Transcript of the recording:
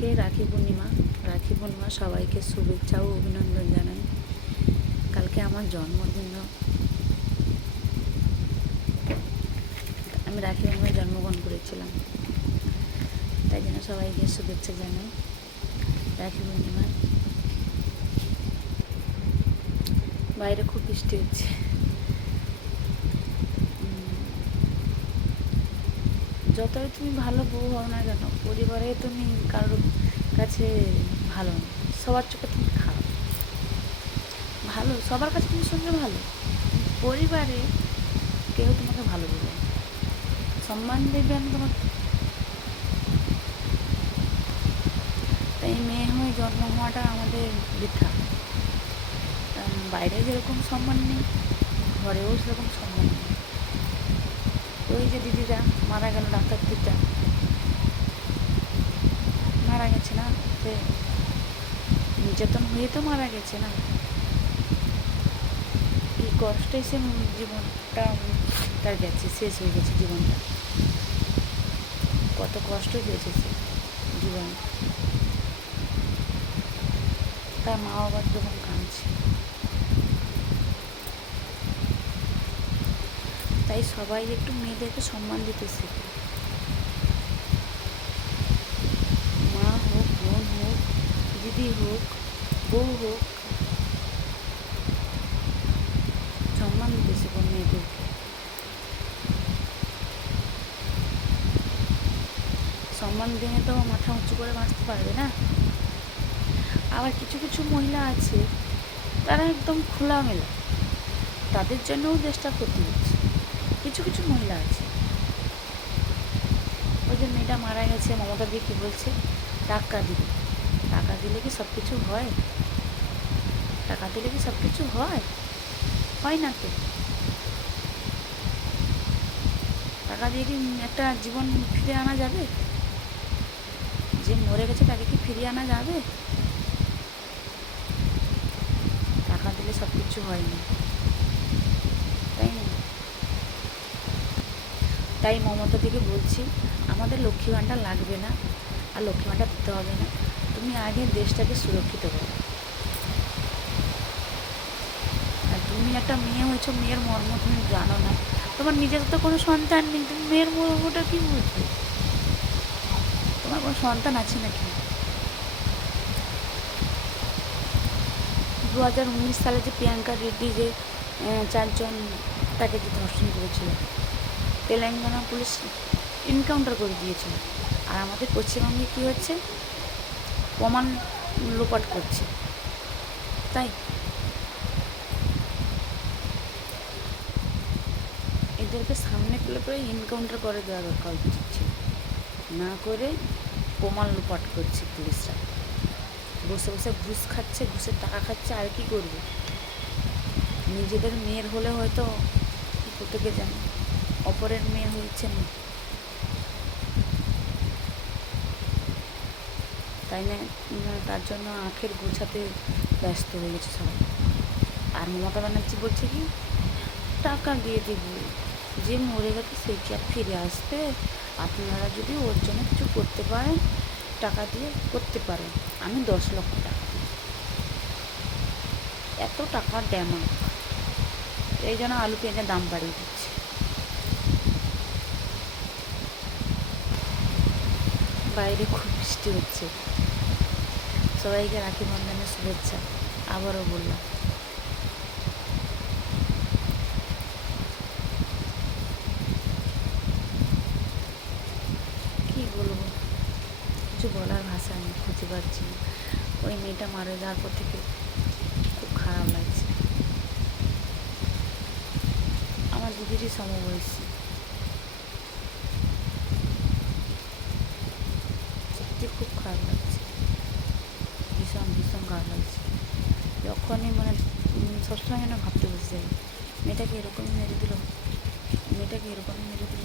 কালকে রাখি পূর্ণিমা সবাইকে শুভেচ্ছা ও অভিনন্দন জানাই। কালকে আমার জন্মদিন, আমি রাখি পূর্ণিমায় জন্মগ্রহণ করেছিলাম, তাই জন্য সবাইকে শুভেচ্ছা জানাই রাখি পূর্ণিমায়। বাইরে খুব বৃষ্টি হচ্ছে। যতই তুমি ভালো বউ হও না কেন, পরিবারে তুমি কারোর কাছে ভালো না, সবার চোখে তুমি খারাপ। ভালো সবার কাছে তুমি শুনলে ভালো, পরিবারে কেউ তোমাকে ভালো দেবে, সম্মান দেবে আমি তোমাকে। তাই মেয়ে হয়ে জন্ম হওয়াটা আমাদের বৃথা। বাইরে যেরকম সম্মান নেই, ঘরেও সেরকম সম্মান নেই। ওই যে দিদিরা মারা গেল, ডাক্তার দিদিটা মারা গেছে না, সে নির্যাতন হয়ে তো মারা গেছে না। এই কষ্টে সে জীবনটা তার গেছে, শেষ হয়ে গেছে জীবনটা। কত কষ্ট পেয়েছে সে জীবনে, তার মা বাবার যখন কাঁদছে। তাই সবাই একটু মেয়েদেরকে সম্মান দিতে শেখে। মা হোক, বোন হোক, দিদি হোক, বউ হোক, সম্মান দিতে শেখো মেয়েদেরকে। সম্মান দিয়ে তো মাথা উঁচু করে বাঁচতে পারবে না। আবার কিছু কিছু মহিলা আছে, তারা একদম খোলামেলা, তাদের জন্যও দেশটা ক্ষতি হচ্ছে। কিছু কিছু মহিলা আছে, ওই যে মেয়েটা মারা গেছে, মমতা দি কী বলছে, টাকা দিবে। টাকা দিলে কি সব কিছু হয়? টাকা দিলে কি সব কিছু হয়? হয় না তো। টাকা দিয়ে কি একটা জীবন ফিরে আনা যাবে? যে মরে গেছে তাকে কি ফিরিয়ে আনা যাবে? টাকা দিলে সব কিছু হয় না, তাই না? তাই মমতা দিকে বলছি, আমাদের লক্ষ্মী ভাণ্ডার লাগবে না, আর লক্ষ্মী ভাণ্ডার দিতে হবে না। তুমি আগে দেশটাকে সুরক্ষিত করো। আর তুমি একটা মেয়ে হয়েছো, মেয়ের মর্ম তুমি জানো না। তোমার নিজের তো কোনো সন্তান নেই, তুমি মেয়ের মর্মটা কী বুঝবে? তোমার কোনো সন্তান আছে নাকি? 2019 সালে যে প্রিয়াঙ্কা রেড্ডি যে 4 জন তাকে যে ধর্ষণ করেছিল, তেলেঙ্গানা পুলিশ এনকাউন্টার করে দিয়েছিল। আর আমাদের পশ্চিমবঙ্গে কী হচ্ছে, প্রমাণ লোপাট করছে। তাই এদেরকে সামনে পেলে পরে এনকাউন্টার করে দেওয়া দরকার উচিত ছিল, না করে প্রমাণ লোপাট করছে পুলিশরা। বসে বসে ঘুষ খাচ্ছে, ঘুষের টাকা খাচ্ছে, আর কি করবে? নিজেদের মেয়ের হলে হয়তো কী করতে কে জানে, অপরের মেয়ে হয়েছে না, তাই না? তার জন্য আখের গোছাতে ব্যস্ত হয়ে গেছে সবাই। আর মমতা ব্যানার্জি বলছে কি, টাকা দিয়ে দিব, যে মরে গেছে সে কি আর ফিরে আসবে? আপনারা যদি ওর জন্য কিছু করতে পারেন, টাকা দিয়ে করতে পারেন, আমি 10 লক্ষ টাকা দিই। এত টাকার ড্যামাক, এই জন্য আলু পেঁয়াজের দাম বাড়িয়ে দিচ্ছে। বাইরে খুব বৃষ্টি হচ্ছে। সবাইকে রাখি বন্ধনের শুভেচ্ছা আবারও বললাম। কি বলবো, কিছু বলার ভাষা আমি খুঁজে পাচ্ছি না। ওই মেয়েটা মারা যাওয়ার পর থেকে খুব খারাপ লাগছে। আমার দিদিরই সমবয়সী, সত্যি খুব খারাপ লাগছে, ভীষণ ভীষণ খারাপ লাগছে। যখনই মানে সবসময় যেন ভাবতে বসে যাই, মেয়েটাকে এরকমই মেরে দিল, মেয়েটাকে এরকমই মেরে দিল।